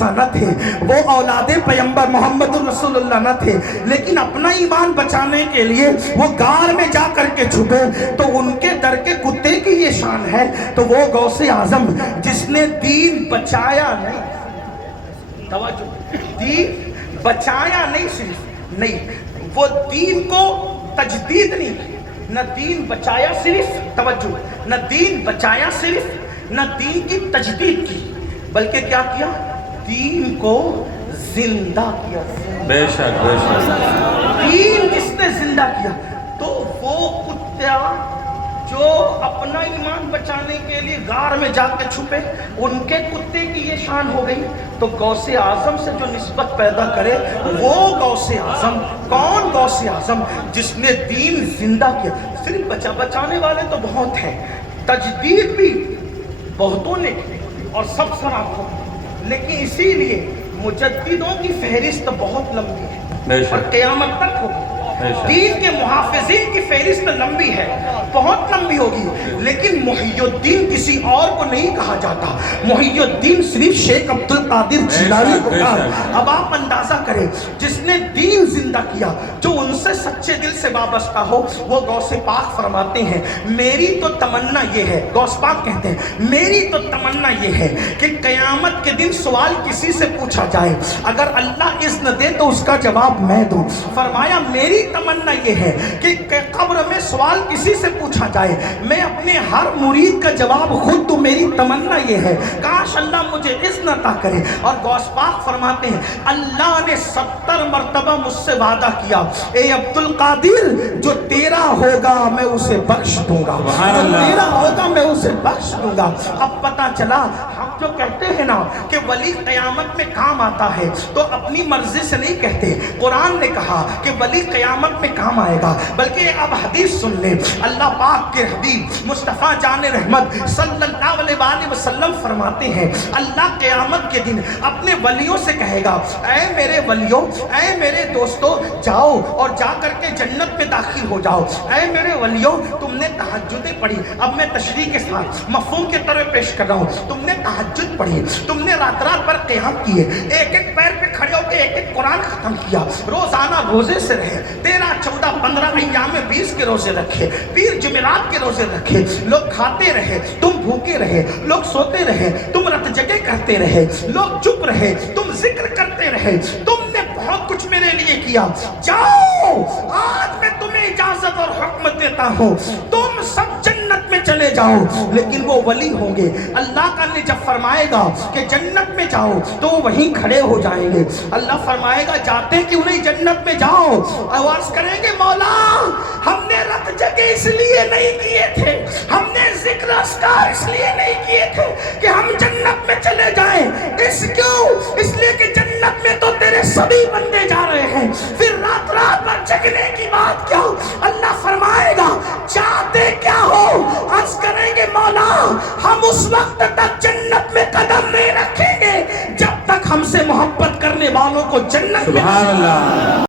عیسیٰ نہ تھے، وہ اولاد پیغمبر محمد رسول نہ تھے، لیکن اپنا ایمان بچانے کے لیے وہ غار میں جا کر کے چھپے، تو ان کے در کے کتے کی یہ شان ہے۔ تو وہ غوث اعظم جس نے دین بچایا نہیں، توجہ، دین بچایا نہیں، صرف نہیں، وہ دین کو تجدید نہیں کی، نہ دین بچایا صرف، توجہ، نہ دین بچایا صرف، نہ دین کی تجدید کی، بلکہ کیا کیا؟ دین کو زندہ کیا۔ بے شک بے شک۔ دین جس نے زندہ کیا، تو وہ کتا جو اپنا ایمان بچانے کے لیے غار میں جا کے چھپے، ان کے کتے کی یہ شان ہو گئی، تو غوث اعظم سے جو نسبت پیدا کرے وہ غوث اعظم۔ کون غوث اعظم؟ جس نے دین زندہ کیا۔ صرف بچانے والے تو بہت ہیں، تجدید بھی بہتوں نے کی اور سب سراخوں، لیکن اسی لیے مجددوں کی فہرست بہت لمبی ہے اور قیامت تک ہوگی۔ دین کے محافظین کی فہرست لمبی ہے، بہت لمبی ہوگی، لیکن محی الدین کسی اور کو نہیں کہا جاتا، محی الدین صرف شیخ عبد القادر جیلانی کو کہا۔ اب آپ اندازہ کریں، جس نے دین زندہ کیا، جو ان سے سچے دل سے وابستہ ہو، وہ غوث پاک فرماتے ہیں میری تو تمنا یہ ہے، غوث پاک کہتے ہیں میری تو تمنا یہ ہے کہ قیامت کے دن سوال کسی سے پوچھا جائے، اگر اللہ اذن دے تو اس کا جواب میں دوں۔ فرمایا میری تمنا یہ ہے کہ قبر میں سوال کسی سے پوچھا جائے، میں اپنے ہر مرید کا جواب خود دوں۔ میری تمنا یہ ہے، کاش اللہ مجھے اذن عطا کرے۔ اور غوث پاک فرماتے ہیں اللہ نے 70 مرتبہ مجھ سے وعدہ کیا، اے عبد القادر جو تیرا ہوگا میں اسے بخش دوں گا، جو تیرا ہوگا میں اسے بخش دوں گا۔ اب پتا چلا ہم جو کہتے ہیں نا کہ ولی قیامت میں کام آتا ہے، تو اپنی مرضی سے نہیں کہتے، قرآن نے کہا کہ ولی قیامت میں کام آئے گا، بلکہ اب حدیث سن لیں۔ اللہ پاک کے حبیب مصطفیٰ جان رحمت صلی اللہ علیہ وآلہ وسلم فرماتے ہیں اللہ قیامت کے دن اپنے ولیوں سے کہے گا اے میرے ولیوں، اے میرے دوستو، جاؤ اور جا کر کے جنت میں داخل ہو جاؤ۔ اے میرے ولیوں، تم نے تہجدیں پڑھی، اب میں تشریح کے ساتھ مفہوم کے طرح پیش کر رہا ہوں، تم نے تہجد پڑھی، تم نے رات رات بھر قیام کیے، ایک ایک پیر پہ کھڑے ہو کے ایک ایک قرآن ختم کیا، روزانہ روزے سے رہے، 13، 14، 15 ایام 20 کے روزے رکھے، پیر جمعرات کے روزے رکھے، لوگ کھاتے رہے، تم بھوکے رہے، لوگ سوتے رہے، تم رت جگہ کرتے رہے، لوگ چپ رہے، تم ذکر کرتے رہے، تم نے بہت کچھ میرے لیے کیا، جاؤ آج میں تمہیں اجازت اور حکم دیتا ہوں، تم سب جنت میں چلے جاؤ۔ لیکن وہ ولی ہوں گے، اللہ کا نے جب فرمائے گا کہ جنت میں جاؤ تو وہیں کھڑے ہو جائیں گے، اللہ فرمائے گا جاتے کیوں نہیں جنت میں جاؤ، آواز کریں گے مولا ہم نے رت جگہ اس لیے نہیں کیے تھے، ہم نے ذکر اذکار اس لیے نہیں کیے تھے کہ ہم جنت میں چلے جائیں، اس لیے کہ جنت میں تو تیرے سبھی بندے جا رہے ہیں، پھر رات رات بھر جگنے کی بات کیا؟ اللہ فرمائے گا چاہتے کیا ہو؟ عرض کریں گے مولا ہم اس وقت تک جنت میں قدم نہیں رکھیں گے جب تک ہم سے محبت کرنے والوں کو جنت میں